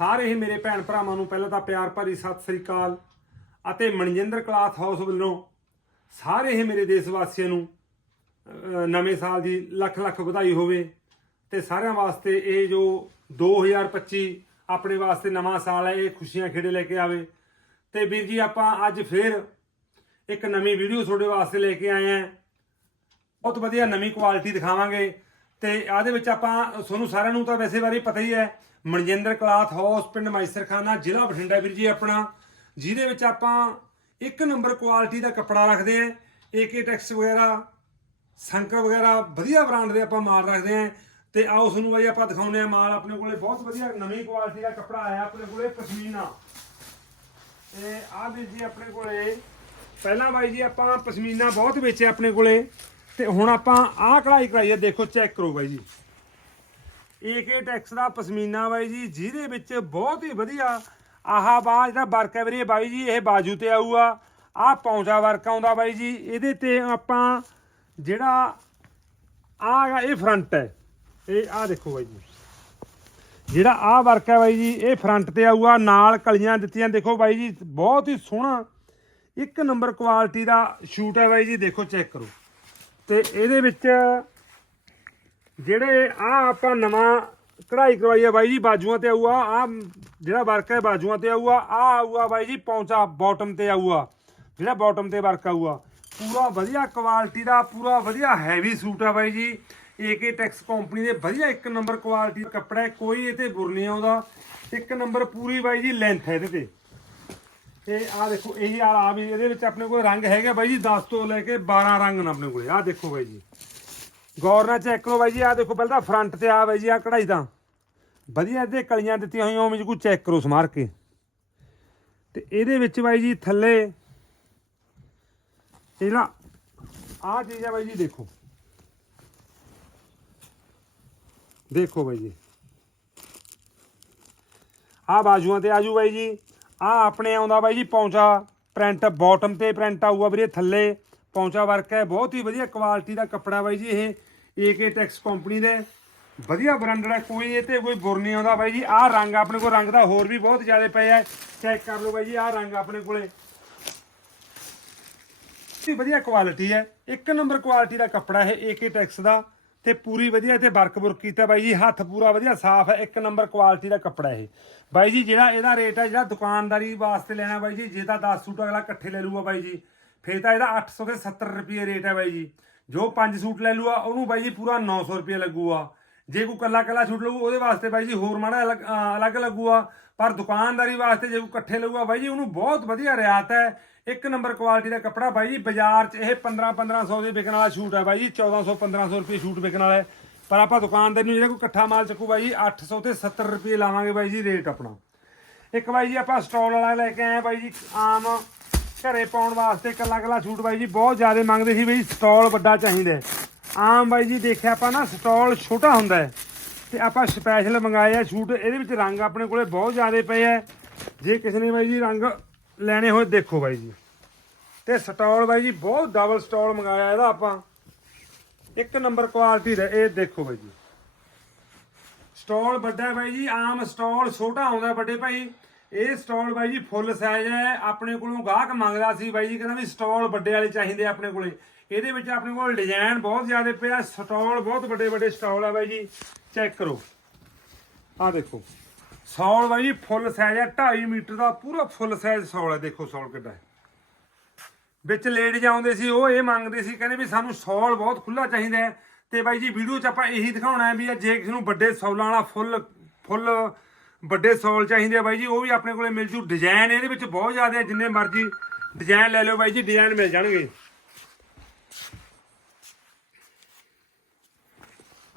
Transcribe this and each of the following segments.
ਸਾਰੇ ਹੀ ਮੇਰੇ ਭੈਣ ਭਰਾਵਾਂ ਨੂੰ ਪਹਿਲਾਂ ਤਾਂ ਪਿਆਰ ਭਰੀ ਸਤਿ ਸ੍ਰੀ ਅਕਾਲ ਅਤੇ ਮਨਜਿੰਦਰ ਕਲਾਥ ਹਾਊਸ ਵੱਲੋਂ ਸਾਰੇ ਹੀ ਮੇਰੇ ਦੇਸ਼ ਵਾਸੀਆਂ ਨੂੰ ਨਵੇਂ ਸਾਲ ਦੀ ਲੱਖ ਲੱਖ ਵਧਾਈ ਹੋਵੇ ਤੇ ਸਾਰਿਆਂ ਵਾਸਤੇ ਇਹ ਜੋ 2025 ਆਪਣੇ ਵਾਸਤੇ ਨਵਾਂ ਸਾਲ ਹੈ, ਇਹ ਖੁਸ਼ੀਆਂ ਖੇੜੇ ਲੈ ਕੇ ਆਵੇ। ਤੇ ਵੀਰ ਜੀ, ਆਪਾਂ ਅੱਜ ਫੇਰ ਇੱਕ ਨਵੀਂ ਵੀਡੀਓ ਤੁਹਾਡੇ ਵਾਸਤੇ ਲੈ ਕੇ ਆਏ ਆਂ ਬਹੁਤ ਵਧੀਆ ਨਵੀਂ ਕੁਆਲਿਟੀ ਦਿਖਾਵਾਂਗੇ। ਤੇ ਆਦੇ ਵਿੱਚ ਆਪਾਂ ਤੁਹਾਨੂੰ ਸਾਰਿਆਂ ਨੂੰ ਤਾਂ ਵੈਸੇ ਬਾਰੇ ਪਤਾ ਹੀ ਹੈ, ਮਨਜਿੰਦਰ ਕਲਾਥ ਹਾਊਸ, ਪਿੰਡ ਮੈਸਰਖਾਨਾ ਜ਼ਿਲ੍ਹਾ ਬਠਿੰਡਾ ਵੀਰ ਜੀ ਆਪਣਾ, ਜਿਹਦੇ ਵਿੱਚ ਆਪਾਂ ਇੱਕ ਨੰਬਰ ਕੁਆਲਿਟੀ ਦਾ ਕੱਪੜਾ ਰੱਖਦੇ ਆਂ ਏਕੇ ਟੈਕਸ ਵਗੈਰਾ ਸੰਕਰ ਵਗੈਰਾ, ਵਧੀਆ ਬ੍ਰਾਂਡ ਦੇ ਆਪਾਂ ਮਾਲ ਰੱਖਦੇ ਆਂ ਤੇ ਆਓ ਤੁਹਾਨੂੰ ਬਾਈ ਆਪਾਂ ਦਿਖਾਉਂਦੇ ਆਂ ਮਾਲ, ਆਪਣੇ ਕੋਲੇ ਬਹੁਤ ਵਧੀਆ ਨਵੀਂ ਕੁਆਲਿਟੀ ਦਾ ਕੱਪੜਾ ਆਇਆ, ਆਪਣੇ ਕੋਲੇ ਪਸ਼ਮੀਨਾ। ਤੇ ਆਹ ਵੀਰ ਜੀ ਆਪਣੇ ਕੋਲੇ, ਪਹਿਲਾਂ ਬਾਈ ਜੀ ਆਪਾਂ ਪਸ਼ਮੀਨਾ ਬਹੁਤ ਵੇਚਿਆ ਆਪਣੇ ਕੋਲੇ ਤੇ ਹੁਣ ਆਪਾਂ ਆਹ ਕਢਾਈ ਕਰਾਈ ਹੈ, ਦੇਖੋ ਚੈੱਕ ਕਰੋ ਬਾਈ ਜੀ। ਏਕੇ ਟੈਕਸ ਦਾ ਪਸ਼ਮੀਨਾ ਬਾਈ ਜੀ, ਜਿਹਦੇ ਵਿੱਚ ਬਹੁਤ ਹੀ ਵਧੀਆ ਆਹਾ ਬਾ ਜਿਹੜਾ ਵਰਕ ਹੈ ਵੀਰੇ ਬਾਈ ਜੀ, ਇਹ ਬਾਜੂ ਤੇ ਆਊਗਾ। ਆਹ ਪੌਂਚਾ ਵਰਕ ਆਉਂਦਾ ਬਾਈ ਜੀ, ਇਹਦੇ ਤੇ ਆਪਾਂ ਜਿਹੜਾ ਆਹ ਇਹ ਫਰੰਟ ਹੈ। ਇਹ ਆਹ ਦੇਖੋ ਬਾਈ ਜੀ। ਜਿਹੜਾ ਆਹ ਵਰਕ ਹੈ ਬਾਈ ਜੀ, ਇਹ ਫਰੰਟ ਤੇ ਆਊਗਾ, ਨਾਲ ਕਲੀਆਂ ਦਿੱਤੀਆਂ, ਦੇਖੋ ਬਾਈ ਜੀ, ਬਹੁਤ ਹੀ ਸੋਹਣਾ ਇੱਕ ਨੰਬਰ ਕੁਆਲਿਟੀ ਦਾ ਸ਼ੂਟ ਹੈ ਬਾਈ ਜੀ, ਦੇਖੋ ਚੈੱਕ ਕਰੋ। ਤੇ ਇਹਦੇ ਵਿੱਚ ਜਿਹੜੇ ਆ ਆਪਾਂ ਨਵਾਂ ਕਢਾਈ ਕਰਵਾਈ ਆ ਬਾਈ ਜੀ, ਬਾਜੂਆਂ ਤੇ ਆਊਗਾ ਆ ਜਿਹੜਾ ਵਰਕ ਹੈ ਬਾਜੂਆਂ ਤੇ ਆਊਗਾ ਆ ਆਊਗਾ ਬਾਈ ਜੀ, ਪੌਂਚਾ ਬਾਟਮ ਤੇ ਆਊਗਾ, ਜਿਹੜਾ ਬਾਟਮ ਤੇ ਵਰਕ ਆਊਗਾ। ਪੂਰਾ ਵਧੀਆ ਕੁਆਲਿਟੀ ਦਾ, ਪੂਰਾ ਵਧੀਆ ਹੈਵੀ ਸੂਟ ਆ ਬਾਈ ਜੀ। ਏਕੇ ਟੈਕਸ ਕੰਪਨੀ ਦੇ ਵਧੀਆ ਇੱਕ ਨੰਬਰ ਕੁਆਲਿਟੀ ਦਾ ਕੱਪੜਾ ਹੈ, ਕੋਈ ਇਹ ਤੇ ਬੁਰ ਨਹੀਂ ਆਉਂਦਾ। ਇੱਕ ਨੰਬਰ ਪੂਰੀ ਬਾਈ ਜੀ ਲੈਂਥ ਹੈ ਇਹਦੇ ਤੇ। ਤੇ ਆਹ ਦੇਖੋ, ਇਹੀ ਆ ਆ ਵੀ ਇਹਦੇ ਵਿੱਚ ਆਪਣੇ ਕੋਲ ਰੰਗ ਹੈਗਾ ਬਾਈ ਜੀ 10 ਤੋਂ ਲੈ ਕੇ 12 ਰੰਗ ਨੇ ਆਪਣੇ ਕੋਲੇ। ਆਹ ਦੇਖੋ ਬਾਈ ਜੀ। ਗੌਰ ਨਾਲ ਚੈੱਕ ਕਰੋ ਬਾਈ ਜੀ, ਆਹ ਦੇਖੋ ਪਹਿਲਾਂ ਫਰੰਟ ਤੇ ਆ ਬਾਈ ਜੀ ਆ ਕਢਾਈ ਤਾਂ। ਵਧੀਆ ਇਹਦੇ ਕਲੀਆਂ ਦਿੱਤੀਆਂ ਹੋਈਆਂ, ਉਵੇਂ ਕੋਈ ਚੈੱਕ ਕਰੋ ਸਮਾਰ ਕੇ। ਤੇ ਇਹਦੇ ਵਿੱਚ ਬਾਈ ਜੀ ਥੱਲੇ, ਇਹ ਨਾ, ਆਹ ਚੀਜ਼ ਆ ਬਾਈ ਜੀ, ਦੇਖੋ। ਦੇਖੋ ਬਾਈ ਜੀ। ਆ ਬਾਜੂਆਂ ਤੇ ਆਜੂ ਬਾਈ ਜੀ। ਆ ਆਪਣੇ ਆਉਂਦਾ ਬਾਈ ਜੀ ਪੌਂਚਾ ਪ੍ਰਿੰਟ ਬਾਟਮ ਤੇ ਪ੍ਰਿੰਟ ਆਊਗਾ ਵੀਰੇ ਥੱਲੇ। ਪੌਂਚਾ ਵਰਕ ਹੈ, ਬਹੁਤ ਹੀ ਵਧੀਆ ਕੁਆਲਿਟੀ ਦਾ ਕੱਪੜਾ ਬਾਈ ਜੀ ਇਹ ਏਕੇ ਟੈਕਸ ਕੰਪਨੀ ਦੇ। ਵਧੀਆ ਬ੍ਰਾਂਡਡ ਹੈ, ਕੋਈ ਇਹ ਤੇ ਕੋਈ ਬੁਰ ਨਹੀਂ ਆਉਂਦਾ ਬਾਈ ਜੀ। ਆਹ ਰੰਗ ਆਪਣੇ ਕੋਲ, ਰੰਗ ਦਾ ਹੋਰ ਵੀ ਬਹੁਤ ਜ਼ਿਆਦਾ ਪਏ ਆ ਚੈੱਕ ਕਰ ਲਓ ਬਾਈ ਜੀ, ਆਹ ਰੰਗ ਆਪਣੇ ਕੋਲੇ। ਬਹੁਤ ਵਧੀਆ ਕੁਆਲਿਟੀ ਹੈ। ਇੱਕ ਨੰਬਰ ਕੁਆਲਿਟੀ ਦਾ ਕੱਪੜਾ ਹੈ ਏਕੇ ਟੈਕਸ ਦਾ। ਤੇ ਪੂਰੀ ਵਧੀਆ ਇੱਥੇ ਵਰਕ ਵਰਕ ਕੀਤਾ ਬਾਈ ਜੀ, ਹੱਥ ਪੂਰਾ ਵਧੀਆ, ਸਾਫ਼ ਹੈ, ਇੱਕ ਨੰਬਰ ਕੁਆਲਿਟੀ ਦਾ ਕੱਪੜਾ ਇਹ। ਬਾਈ ਜੀ, ਜਿਹੜਾ ਇਹਦਾ ਰੇਟ ਹੈ ਜਿਹੜਾ ਦੁਕਾਨਦਾਰੀ ਵਾਸਤੇ ਲੈਣਾ ਬਾਈ ਜੀ, ਜੇ ਤਾਂ 10 ਸੂਟ ਅਗਲਾ ਇਕੱਠੇ ਲੈ ਲੂਗਾ ਬਾਈ ਜੀ। ਫਿਰ ਤਾਂ ਇਹਦਾ 870 ਰੁਪਏ ਰੇਟ ਹੈ ਬਾਈ ਜੀ। ਜੋ 5 ਸੂਟ ਲੈ ਲੂਗਾ, ਉਹਨੂੰ ਬਾਈ ਜੀ ਪੂਰਾ 900 ਰੁਪਏ ਲੱਗੂਗਾ। ਜੇ ਕੋਈ ਕੱਲਾ ਕੱਲਾ ਸੂਟ ਲਊ, ਉਹਦੇ ਵਾਸਤੇ ਬਾਈ ਜੀ ਹੋਰ ਮਾੜਾ ਅਲੱਗ ਅਲੱਗ ਲੱਗੂਗਾ ਪਰ ਦੁਕਾਨਦਾਰੀ ਵਾਸਤੇ ਜੇ ਕੋਈ ਇਕੱਠੇ ਲਊਗਾ, ਬਾਈ ਜੀ ਉਹਨੂੰ ਬਹੁਤ ਵਧੀਆ ਰਿਆਤ ਹੈ। ਇੱਕ ਨੰਬਰ ਕੁਆਲਿਟੀ ਦਾ ਕੱਪੜਾ ਬਾਈ ਜੀ, ਬਾਜ਼ਾਰ 'ਚ ਇਹ 15 1500 ਦੇ ਵਿਕਣ ਵਾਲਾ ਸ਼ੂਟ ਹੈ ਬਾਈ ਜੀ 1400 1500 ਰੁਪਏ ਛੂਟ ਵਿਕਣ ਵਾਲਾ ਹੈ। ਪਰ ਆਪਾਂ ਦੁਕਾਨਦਾਰ ਨੂੰ ਜਿਹੜਾ ਕੋਈ ਇਕੱਠਾ ਮਾਲ ਚੱਕੂ ਬਾਈ ਜੀ 800 ਤੇ 70 ਰੁਪਏ ਲਾਵਾਂਗੇ ਬਾਈ ਜੀ ਰੇਟ ਆਪਣਾ। ਇੱਕ ਬਾਈ ਜੀ ਆਪਾਂ ਸਟਾਲ ਵਾਲਾ ਲੈ ਕੇ ਆਏ ਬਾਈ ਜੀ, ਆਮ ਘਰੇ ਪਾਉਣ ਵਾਸਤੇ ਕੱਲਾ ਕੱਲਾ ਛੂਟ ਬਾਈ ਜੀ, ਬਹੁਤ ਜ਼ਿਆਦਾ ਮੰਗਦੇ ਸੀ ਬਾਈ ਸਟਾਲ ਵੱਡਾ ਚਾਹੀਦਾ ਆਮ ਬਾਈ ਜੀ ਦੇਖਿਆ ਆਪਾਂ ਨਾ, ਸਟਾਲ ਛੋਟਾ ਹੁੰਦਾ ਹੈ ਤੇ ਆਪਾਂ ਸਪੈਸ਼ਲ ਮੰਗਾਏ ਆ ਸੂਟ, ਇਹਦੇ ਵਿੱਚ ਰੰਗ ਆਪਣੇ ਕੋਲੇ ਬਹੁਤ ਜ਼ਿਆਦਾ ਪਏ ਆ। ਜੇ ਕਿਸੇ ਨੇ ਬਾਈ ਜੀ ਰੰਗ ਲੈਣੇ ਹੋਏ, ਦੇਖੋ ਬਾਈ ਜੀ। ਤੇ ਸਟਾਲ ਬਾਈ ਜੀ ਬਹੁਤ ਡਬਲ ਸਟਾਲ ਮੰਗਾਇਆ ਇਹਦਾ ਆਪਾਂ। ਇੱਕ ਨੰਬਰ ਕੁਆਲਿਟੀ ਦਾ, ਇਹ ਦੇਖੋ ਬਾਈ ਜੀ। ਸਟਾਲ ਵੱਡਾ ਬਾਈ ਜੀ, ਆਮ ਸਟਾਲ ਛੋਟਾ ਆਉਂਦਾ ਵੱਡੇ ਭਾਈ। ਇਹ ਸਟਾਲ ਬਾਈ ਜੀ ਫੁੱਲ ਸਾਈਜ਼ ਹੈ, ਆਪਣੇ ਕੋਲੋਂ ਗਾਹਕ ਮੰਗਦਾ ਸੀ ਬਾਈ ਜੀ, ਕਹਿੰਦਾ ਵੀ ਸਟਾਲ ਵੱਡੇ ਵਾਲੇ ਚਾਹੀਦੇ ਆਪਣੇ ਕੋਲੇ। ਇਹਦੇ ਵਿੱਚ ਆਪਣੇ ਕੋਲ ਡਿਜ਼ਾਈਨ ਬਹੁਤ ਜ਼ਿਆਦਾ ਪਿਆ, ਸਟਾਲ ਬਹੁਤ ਵੱਡੇ ਵੱਡੇ ਸਟਾਲ ਆ ਬਾਈ ਜੀ। ਚੈੱਕ ਕਰੋ। ਆਹ ਦੇਖੋ। ਸੌਲ ਬਾਈ ਜੀ ਫੁੱਲ ਸਾਈਜ਼ ਹੈ 2.5 ਮੀਟਰ ਦਾ ਪੂਰਾ ਫੁੱਲ ਸਾਈਜ਼ ਸੌਲ ਹੈ। ਦੇਖੋ ਸੌਲ ਕਿੱਡਾ ਹੈ। ਵਿੱਚ ਲੇਡੀਜ਼ ਆਉਂਦੇ ਸੀ, ਉਹ ਇਹ ਮੰਗਦੇ ਸੀ, ਕਹਿੰਦੇ ਵੀ ਸਾਨੂੰ ਸੌਲ ਬਹੁਤ ਖੁੱਲਾ ਚਾਹੀਦਾ ਹੈ। ਤੇ ਬਾਈ ਜੀ ਵੀਡੀਓ 'ਚ ਆਪਾਂ ਇਹੀ ਦਿਖਾਉਣਾ ਹੈ ਵੀ ਜੇ ਕਿਸੇ ਨੂੰ ਵੱਡੇ ਸੌਲਾਂ ਵਾਲਾ ਫੁੱਲ ਫੁੱਲ ਵੱਡੇ ਸੌਲ ਚਾਹੀਦੇ ਆ ਬਾਈ ਜੀ, ਉਹ ਵੀ ਆਪਣੇ ਕੋਲੇ ਮਿਲ ਜੂ। ਡਿਜ਼ਾਈਨ ਇਹਦੇ ਵਿੱਚ ਬਹੁਤ ਜ਼ਿਆਦਾ ਹੈ, ਜਿੰਨੇ ਮਰਜ਼ੀ ਡਿਜ਼ਾਈਨ ਲੈ ਲਓ ਬਾਈ ਜੀ ਡਿਜ਼ਾਈਨ ਮਿਲ ਜਾਣਗੇ।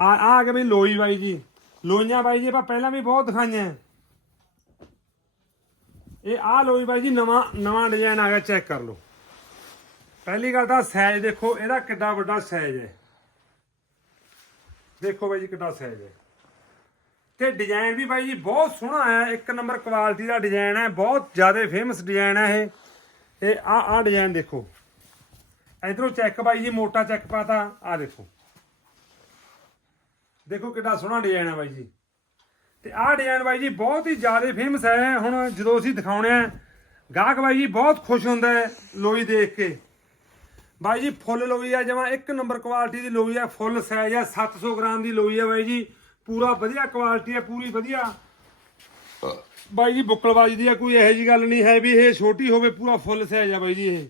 ਆ ਆ ਆ ਕੇ ਵੀ ਲੋਈ ਬਾਈ ਜੀ। ਲੋਈਆਂ ਬਾਈ ਜੀ ਆਪਾਂ ਪਹਿਲਾਂ ਵੀ ਬਹੁਤ ਦਿਖਾਈਆਂ। ਇਹ ਆ ਲੋਈ ਬਾਈ ਜੀ, ਨਵਾਂ ਨਵਾਂ ਡਿਜ਼ਾਈਨ ਆ ਗਿਆ ਚੈੱਕ ਕਰ ਲਓ। ਪਹਿਲੀ ਗੱਲ ਤਾਂ ਸਾਈਜ਼ ਦੇਖੋ, ਇਹਦਾ ਕਿੱਡਾ ਵੱਡਾ ਸਾਈਜ਼ ਹੈ। ਦੇਖੋ ਬਾਈ ਜੀ ਕਿੱਡਾ ਸਾਈਜ਼ ਹੈ। ਤੇ ਡਿਜ਼ਾਈਨ ਵੀ ਬਾਈ ਜੀ ਬਹੁਤ ਸੋਹਣਾ ਹੈ, ਇੱਕ ਨੰਬਰ ਕੁਆਲਿਟੀ ਦਾ ਡਿਜ਼ਾਈਨ ਹੈ, ਬਹੁਤ ਜ਼ਿਆਦਾ ਫੇਮਸ ਡਿਜ਼ਾਈਨ ਹੈ ਇਹ। ਇਹ ਆ ਆ ਡਿਜ਼ਾਈਨ ਦੇਖੋ। ਇਧਰੋਂ ਚੈੱਕ ਬਾਈ ਜੀ, ਮੋਟਾ ਚੈੱਕ ਪਾਤਾ ਆ ਦੇਖੋ। ਦੇਖੋ ਕਿੱਡਾ ਸੋਹਣਾ ਡਿਜ਼ਾਈਨ ਹੈ ਬਾਈ ਜੀ। ਤੇ ਆਹ ਡਿਜ਼ਾਈਨ ਬਾਈ ਜੀ ਬਹੁਤ ਹੀ ਜ਼ਿਆਦਾ ਫੇਮਸ ਹੈ, ਹੁਣ ਜਦੋਂ ਅਸੀਂ ਦਿਖਾਉਣੇ ਆ, ਗਾਹਕ ਬਾਈ ਜੀ ਬਹੁਤ ਖੁਸ਼ ਹੁੰਦਾ ਹੈ ਲੋਈ ਦੇਖ ਕੇ। ਬਾਈ ਜੀ ਫੁੱਲ ਲੋਈ ਆ ਜਮਾ ਇੱਕ ਨੰਬਰ ਕੁਆਲਿਟੀ ਦੀ ਲੋਈ ਆ, ਫੁੱਲ ਸਾਈਜ਼ ਆ 700 ਗ੍ਰਾਮ ਦੀ ਲੋਈ ਆ ਬਾਈ ਜੀ। ਪੂਰਾ ਵਧੀਆ ਕੁਆਲਿਟੀ ਹੈ, ਪੂਰੀ ਵਧੀਆ। ਬਾਈ ਜੀ ਬੁੱਕਲ ਵੱਜਦੀ ਆ, ਕੋਈ ਇਹੋ ਜੀ ਗੱਲ ਨਹੀਂ ਹੈ ਵੀ ਇਹ ਛੋਟੀ ਹੋਵੇ, ਪੂਰਾ ਫੁੱਲ ਸਾਈਜ਼ ਆ ਬਾਈ ਜੀ ਇਹ।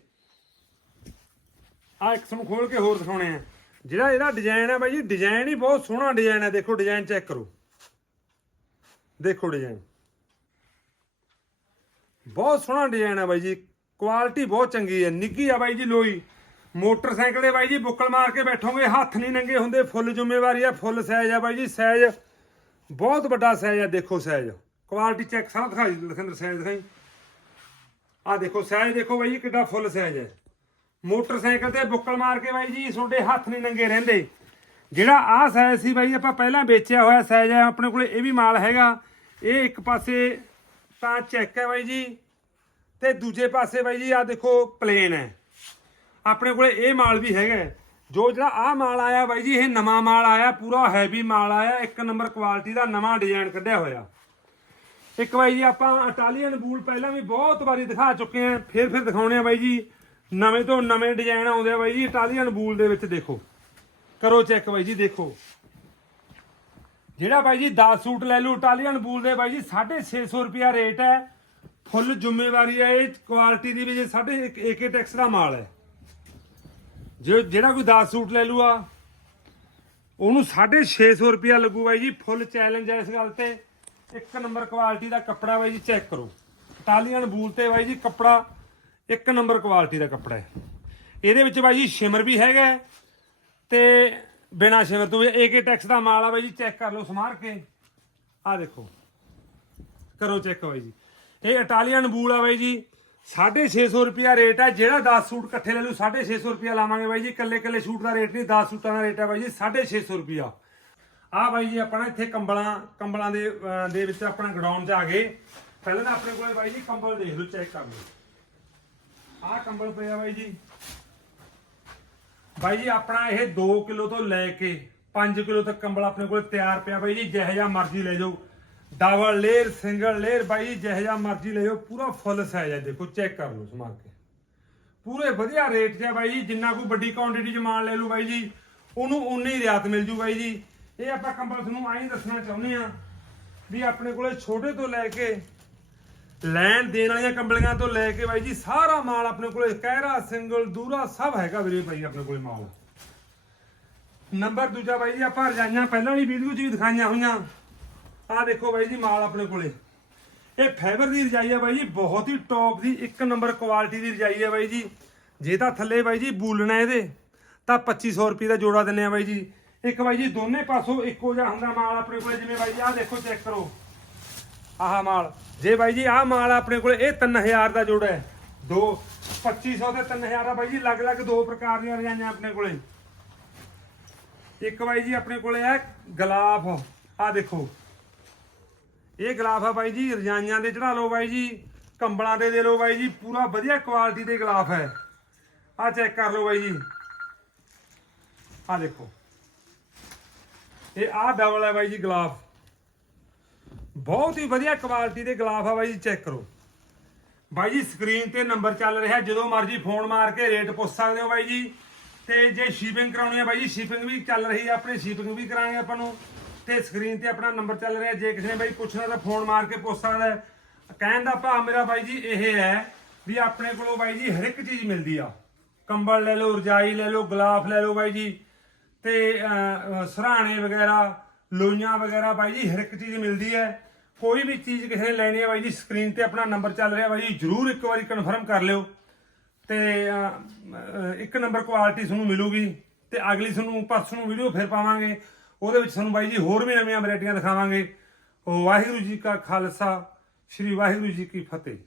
ਆ ਇੱਕ ਤੁਹਾਨੂੰ ਖੋਲ ਕੇ ਹੋਰ ਦਿਖਾਉਣੇ ਆ। ਜਿਹੜਾ ਇਹਦਾ ਡਿਜ਼ਾਈਨ ਹੈ ਬਾਈ ਜੀ ਡਿਜ਼ਾਈਨ ਹੀ ਬਹੁਤ ਸੋਹਣਾ ਡਿਜ਼ਾਈਨ ਹੈ ਦੇਖੋ ਡਿਜ਼ਾਈਨ ਚੈੱਕ ਕਰੋ। ਦੇਖੋ ਡਿਜ਼ਾਈਨ ਬਹੁਤ ਸੋਹਣਾ ਡਿਜ਼ਾਈਨ ਹੈ ਬਾਈ ਜੀ ਕੁਆਲਿਟੀ ਬਹੁਤ ਚੰਗੀ ਹੈ ਨਿੱਗੀ ਆ ਬਾਈ ਜੀ ਲੋਈ। ਮੋਟਰਸਾਈਕਲ ਦੇ ਬਾਈ ਜੀ ਬੁੱਕਲ ਮਾਰ ਕੇ ਬੈਠੋਗੇ, ਹੱਥ ਨਹੀਂ ਨੰਗੇ ਹੁੰਦੇ, ਫੁੱਲ ਜ਼ਿੰਮੇਵਾਰੀ ਆ, ਫੁੱਲ ਸਾਈਜ਼ ਆ ਬਾਈ ਜੀ ਸਾਈਜ਼ ਬਹੁਤ ਵੱਡਾ ਸਾਈਜ਼ ਆ, ਦੇਖੋ ਸਾਈਜ਼ ਕੁਆਲਿਟੀ ਚੈੱਕ ਸਾਰਾ ਦਿਖਾਈ ਲਖਿੰਦਰ ਸਾਈਜ਼ ਦਿਖਾਈ। ਆ ਦੇਖੋ ਸਾਈਜ਼ ਦੇਖੋ ਬਾਈ ਜੀ, ਕਿੱਡਾ ਫੁੱਲ ਸਾਈਜ਼ ਹੈ। ਮੋਟਰਸਾਈਕਲ ਤੇ ਬੁੱਕਲ ਮਾਰ ਕੇ ਬਾਈ ਜੀ, ਤੁਹਾਡੇ ਹੱਥ ਨਹੀਂ ਨੰਗੇ ਰਹਿੰਦੇ। ਜਿਹੜਾ ਆਹ ਸਾਈਜ਼ ਸੀ ਬਾਈ, ਆਪਾਂ ਪਹਿਲਾਂ ਵੇਚਿਆ ਹੋਇਆ ਸਾਈਜ਼ ਹੈ ਆਪਣੇ ਕੋਲੇ ਇਹ ਵੀ ਮਾਲ ਹੈਗਾ। ਇਹ ਇੱਕ ਪਾਸੇ ਤਾਂ ਚੈੱਕ ਹੈ ਬਾਈ ਜੀ, ਤੇ ਦੂਜੇ ਪਾਸੇ ਬਾਈ ਜੀ ਆ ਦੇਖੋ ਪਲੇਨ ਹੈ। ਆਪਣੇ ਕੋਲੇ ਇਹ ਮਾਲ ਵੀ ਹੈਗਾ ਜੋ ਜਿਹੜਾ ਆਹ ਮਾਲ ਆਇਆ ਬਾਈ ਜੀ, ਇਹ ਨਵਾਂ ਮਾਲ ਆਇਆ, ਪੂਰਾ ਹੈਵੀ ਮਾਲ ਆਇਆ, ਇੱਕ ਨੰਬਰ ਕੁਆਲਿਟੀ ਦਾ ਨਵਾਂ ਡਿਜ਼ਾਈਨ ਕੱਢਿਆ ਹੋਇਆ। ਇੱਕ ਬਾਈ ਜੀ, ਆਪਾਂ ਇਟਾਲੀਅਨ ਬੂਲ ਪਹਿਲਾਂ ਵੀ ਬਹੁਤ ਵਾਰੀ ਦਿਖਾ ਚੁੱਕੇ ਆਂ ਫਿਰ ਫਿਰ ਦਿਖਾਉਣੇ ਆ ਬਾਈ ਜੀ। ਨਵੇਂ ਤੋਂ ਨਵੇਂ ਡਿਜ਼ਾਈਨ ਆਉਂਦੇ ਆ ਬਾਈ ਜੀ ਇਟਾਲੀਅਨ ਬੂਲ ਦੇ ਵਿੱਚ ਦੇਖੋ। ਕਰੋ ਚੈੱਕ ਬਾਈ ਜੀ, ਦੇਖੋ। ਜਿਹੜਾ ਬਾਈ ਜੀ 10 ਸੂਟ ਲੈ ਲਓ ਇਟਾਲੀਅਨ ਬੂਲ ਦੇ ਬਾਈ ਜੀ 650 ਰੁਪਿਆ ਰੇਟ ਹੈ। ਫੁੱਲ ਜ਼ਿੰਮੇਵਾਰੀ ਹੈ, ਇਹ ਕੁਆਲਿਟੀ ਦੀ ਵੀ ਜੇ ਸਾਡੇ ਏਕੇ ਟੈਕਸ ਦਾ ਮਾਲ ਹੈ। ਜੇ ਜਿਹੜਾ ਕੋਈ 10 ਸੂਟ ਲੈ ਲੂਆ, ਉਹਨੂੰ 650 ਰੁਪਿਆ ਲੱਗੂ ਬਾਈ ਜੀ ਫੁੱਲ ਚੈਲੰਜ ਹੈ ਇਸ ਗੱਲ ਤੇ। ਇੱਕ ਨੰਬਰ ਕੁਆਲਿਟੀ ਦਾ ਕੱਪੜਾ ਬਾਈ ਜੀ ਚੈੱਕ ਕਰੋ। ਇਟਾਲੀਅਨ ਬੂਲ ਤੇ ਬਾਈ ਜੀ ਕੱਪੜਾ, ਇੱਕ ਨੰਬਰ ਕੁਆਲਿਟੀ ਦਾ ਕੱਪੜਾ ਹੈ। ਇਹਦੇ ਵਿੱਚ ਬਾਈ ਜੀ ਸ਼ਿਮਰ ਵੀ ਹੈਗਾ ਹੈ ਤੇ ਬਿਨਾ ਸ਼ਿਮਰ ਤੋਂ ਏਕੇ ਟੈਕਸ ਦਾ ਮਾਲ ਆ ਬਾਈ ਜੀ ਚੈੱਕ ਕਰ ਲਓ ਸਮਾਰ ਕੇ। ਆ ਦੇਖੋ। ਕਰੋ ਚੈੱਕ ਬਾਈ ਜੀ। ਇਹ ਇਟਾਲੀਅਨ ਬੂਲ ਆ ਬਾਈ ਜੀ 650 ਰੁਪਿਆ ਰੇਟ ਹੈ, ਜਿਹੜਾ 10 ਸੂਟ ਇਕੱਠੇ ਲੈ ਲੂ 650 ਰੁਪਿਆ ਲਾਵਾਂਗੇ ਬਾਈ ਜੀ। ਇਕੱਲੇ ਇਕੱਲੇ ਸੂਟ ਦਾ ਰੇਟ ਨਹੀਂ 10 ਸੂਟਾਂ ਦਾ ਰੇਟ ਹੈ ਬਾਈ ਜੀ 650 ਰੁਪਿਆ ਆ ਬਾਈ ਜੀ ਆਪਣਾ ਇੱਥੇ ਕੰਬਲਾਂ ਕੰਬਲਾਂ ਦੇ ਦੇ ਵਿੱਚ ਆਪਣਾ ਗਡਾਊਨ 'ਚ ਆ ਗਏ। ਪਹਿਲਾਂ ਤਾਂ ਆਪਣੇ ਕੋਲੇ ਬਾਈ ਜੀ ਕੰਬਲ ਦੇਖ ਲਓ ਚੈੱਕ ਕਰ ਲਓ। ਆਹ ਕੰਬਲ ਪਿਆ ਬਾਈ ਜੀ। ਬਾਈ ਜੀ, ਆਪਣਾ ਇਹ 2 ਕਿਲੋ ਤੋਂ ਲੈ ਕੇ 5 ਕਿਲੋ ਤੱਕ ਕੰਬਲ ਆਪਣੇ ਕੋਲ ਤਿਆਰ ਪਿਆ ਬਾਈ ਜੀ, ਜਿਹੋ ਜਿਹਾ ਮਰਜ਼ੀ ਲੈ ਜਾਓ। ਡਬਲ ਲੇਅਰ, ਸਿੰਗਲ ਲੇਅਰ, ਬਾਈ ਜੀ, ਜਿਹੋ ਜਿਹਾ ਮਰਜ਼ੀ ਲੈ ਜਾਓ, ਪੂਰਾ ਫੁੱਲ ਸਾਈਜ਼ ਹੈ ਦੇਖੋ ਚੈੱਕ ਕਰ ਲਓ ਸਮਾਰ ਕੇ। ਪੂਰੇ ਵਧੀਆ ਰੇਟ 'ਚ ਹੈ ਬਾਈ ਜੀ, ਜਿੰਨਾ ਕੋਈ ਵੱਡੀ ਕੁਆਂਟੀਟੀ 'ਚ ਮਾਲ ਲੈ ਲਓ ਬਾਈ ਜੀ, ਉਹਨੂੰ ਉਨੀ ਹੀ ਰਿਆਤ ਮਿਲ ਜੂ ਬਾਈ ਜੀ। ਇਹ ਆਪਾਂ ਕੰਬਲ ਤੁਹਾਨੂੰ ਆਈ ਦੱਸਣਾ ਚਾਹੁੰਦੇ ਆ ਵੀ ਆਪਣੇ ਕੋਲੇ ਛੋਟੇ ਤੋਂ ਲੈ ਕੇ ਲੈਣ ਦੇਣ ਵਾਲੀਆਂ ਕੰਬਲੀਆਂ ਤੋਂ ਲੈ ਕੇ ਬਾਈ ਜੀ, ਸਾਰਾ ਮਾਲ ਆਪਣੇ ਕੋਲੇ ਕਹਿਰਾ, ਸਿੰਗਲ, ਦੂਰਾ, ਸਭ ਹੈਗਾ ਵੀਰੇ ਬਾਈ ਆਪਣੇ ਕੋਲੇ ਮਾਲ। ਨੰਬਰ ਦੂਜਾ ਬਾਈ ਜੀ, ਆਪਾਂ ਰਜਾਈਆਂ ਪਹਿਲਾਂ ਵਾਲੀ ਵੀਡੀਓ 'ਚ ਵੀ ਦਿਖਾਈਆਂ ਹੋਈਆਂ। ਆਹ ਦੇਖੋ ਬਾਈ ਜੀ, ਮਾਲ ਆਪਣੇ ਕੋਲੇ। ਇਹ ਫਾਈਬਰ ਦੀ ਰਜਾਈ ਹੈ ਬਾਈ ਜੀ, ਬਹੁਤ ਹੀ ਟੌਪ ਦੀ, ਇੱਕ ਨੰਬਰ ਕੁਆਲਿਟੀ ਦੀ ਰਜਾਈ ਹੈ ਬਾਈ ਜੀ। ਜੇ ਤਾਂ ਥੱਲੇ ਬਾਈ ਜੀ ਬੂਲਣਾ ਇਹਦੇ, ਤਾਂ 2500 ਰੁਪਏ ਦਾ ਜੋੜਾ ਦਿੰਨੇ ਆ ਬਾਈ ਜੀ। ਇੱਕ ਬਾਈ ਜੀ, ਦੋਨੇ ਪਾਸੋਂ ਇੱਕੋ ਜਿਹਾ ਹੁੰਦਾ ਮਾਲ ਆਪਣੇ ਕੋਲੇ, ਜਿਵੇਂ ਬਾਈ ਜੀ ਆਹ ਦੇਖੋ ਚੈੱਕ ਕਰੋ। ਆਹ ਮਾਲ, ਜੇ ਬਾਈ ਜੀ ਆਹ ਮਾਲ ਆਪਣੇ ਕੋਲੇ, ਇਹ 3000 ਦਾ ਜੋੜਾ ਹੈ। ਦੋ 2500 ਤੇ 3000 ਦਾ ਬਾਈ ਜੀ, ਅਲੱਗ-ਅਲੱਗ ਦੋ ਪ੍ਰਕਾਰ ਦੀਆਂ ਰਜਾਈਆਂ ਆਪਣੇ ਕੋਲੇ। ਇੱਕ ਬਾਈ ਜੀ ਆਪਣੇ ਕੋਲੇ ਹੈ ਗਲਾਫ ਆਹ ਦੇਖੋ ਇਹ ਗਲਾਫ ਆ ਬਾਈ ਜੀ, ਰਜਾਈਆਂ ਦੇ ਚੜਾ ਲਓ ਬਾਈ ਜੀ, ਕੰਬਲਾਂ ਦੇ ਦੇ ਲਓ ਬਾਈ ਜੀ, ਪੂਰਾ ਵਧੀਆ ਕੁਆਲਿਟੀ ਦੇ ਗਲਾਫ ਹੈ। ਆਹ ਚੈੱਕ ਕਰ ਲਓ ਬਾਈ ਜੀ। ਆਹ ਦੇਖੋ। ਇਹ ਆਹ ਡਬਲ ਹੈ ਬਾਈ ਜੀ ਗਲਾਫ। ਬਹੁਤ ਹੀ ਵਧੀਆ ਕੁਆਲਿਟੀ ਦੇ ਗਲਾਫ ਆ ਬਾਈ ਜੀ ਚੈੱਕ ਕਰੋ। ਬਾਈ ਜੀ ਸਕਰੀਨ ਤੇ ਨੰਬਰ ਚੱਲ ਰਿਹਾ, ਜਦੋਂ ਮਰਜ਼ੀ ਫੋਨ ਮਾਰ ਕੇ ਰੇਟ ਪੁੱਛ ਸਕਦੇ ਹੋ ਬਾਈ ਜੀ। ਤੇ ਜੇ ਸ਼ਿਪਿੰਗ ਕਰਾਉਣੀ ਹੈ ਬਾਈ ਜੀ ਸ਼ਿਪਿੰਗ ਵੀ ਚੱਲ ਰਹੀ ਹੈ, ਆਪਣੇ ਸ਼ਿਪਿੰਗ ਵੀ ਕਰਾਂਗੇ ਆਪਾਂ ਨੂੰ। ਤੇ ਸਕਰੀਨ ਤੇ ਆਪਣਾ ਨੰਬਰ ਚੱਲ ਰਿਹਾ। ਜੇ ਕਿਸੇ ਨੇ ਬਾਈ ਪੁੱਛਣਾ ਤਾਂ ਫੋਨ ਮਾਰ ਕੇ ਪੁੱਛ ਸਕਦਾ ਕਹਿਣ ਦਾ ਭਾਵ ਮੇਰਾ ਬਾਈ ਜੀ ਇਹ ਹੈ ਵੀ ਆਪਣੇ ਕੋਲੋਂ ਬਾਈ ਜੀ ਹਰ ਇੱਕ ਚੀਜ਼ ਮਿਲਦੀ ਆ। ਕੰਬਲ ਲੈ ਲਓ, ਰਜਾਈ ਲੈ ਲਓ, ਗਲਾਫ ਲੈ ਲਓ ਬਾਈ ਜੀ। ਤੇ ਸਰਾਣੇ ਵਗੈਰਾ, ਲੋਈਆਂ ਵਗੈਰਾ ਬਾਈ ਜੀ ਹਰ ਇੱਕ ਚੀਜ਼ ਮਿਲਦੀ ਹੈ। ਕੋਈ ਵੀ ਚੀਜ਼ ਕਿਸੇ ਨੇ ਲੈਣੀ ਹੈ ਬਾਈ ਜੀ ਸਕਰੀਨ ਤੇ ਆਪਣਾ ਨੰਬਰ ਚੱਲ ਰਿਹਾ ਬਾਈ ਜੀ, ਜਰੂਰ ਇੱਕ ਵਾਰੀ ਕਨਫਰਮ ਕਰ ਲਿਓ। ਤੇ ਇੱਕ ਨੰਬਰ ਕੁਆਲਿਟੀ ਤੁਹਾਨੂੰ ਮਿਲੂਗੀ। ਤੇ ਅਗਲੀ ਤੁਹਾਨੂੰ, ਪਰਸੋਂ ਨੂੰ ਵੀਡੀਓ ਫਿਰ ਪਾਵਾਂਗੇ। ਉਹਦੇ ਵਿੱਚ ਤੁਹਾਨੂੰ ਬਾਈ ਜੀ ਹੋਰ ਵੀ ਨਵੀਆਂ ਵੈਰਾਈਟੀਆਂ ਦਿਖਾਵਾਂਗੇ। ਵਾਹਿਗੁਰੂ ਜੀ ਕਾ ਖਾਲਸਾ, ਸ੍ਰੀ ਵਾਹਿਗੁਰੂ ਜੀ ਕੀ ਫਤਿਹ।